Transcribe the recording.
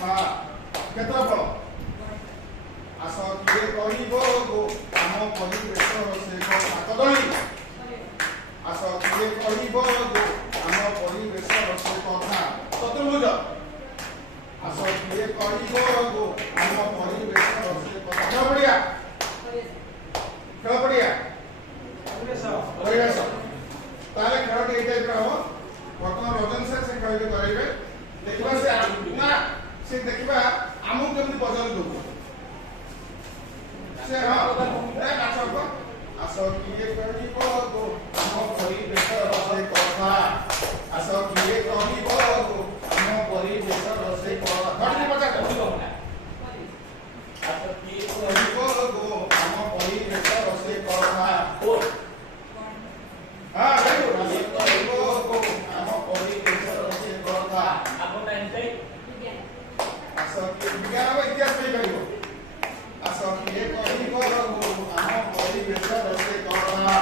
କଥା କ୍ଷେତ୍ରଫଳ ଆସ କିଏ କହିବ ଗୋ ଆମ ପରିବେଶର ସେ କଥା କଦଳୀ ଆସ କିଏ କହିବ ଗୋ ଆମ ପରିବେଶର ସେ କଥା ଚତୁର୍ଭୁଜ ଆସ କିଏ କହିବ ଗୋ ଆମ ପରିବେଶର ସେ କଥା ଖେଳ ପଡ଼ିଆ ପରିବେଶ ତାହେଲେ ଖେଳଟି ଏଇ ଟାଇପ୍ର ହବ ବର୍ତ୍ତମାନ ରଜନ ସାର୍ ସେ ଖେଳଟି କରାଇବେ ଦେଖିବା ସେ ନା ସେ ଦେଖିବା ଆମକୁ କେମିତି ପସନ୍ଦ ଦବୁ ସେ ହଁ କାଛ ଆସ କିଏ କହିବ ଗୋ ଆମ ପରିବେଶର ସେ କଥା ଆସ କିଏ କହିବ ଗୋ ଆମ ପରିବେଶର ସେ କଥା ଧରିକି ପଚାର ଆସ କିଏ କହିବ ଗୋ ଆମ ପରିବେଶର ସେ କଥା ହଁ ଭାଇ ଆସ କହିବ ଗୋ ଆମ ପରିବେଶର ସେ କଥା ଆସ କିଏ ବିଜ୍ଞାନ ଇତିହାସ କହିପାରିବ ଆସ କିଏ କହିବ ଗୋ ଆମ ପରିବେଶର ସେ କଥା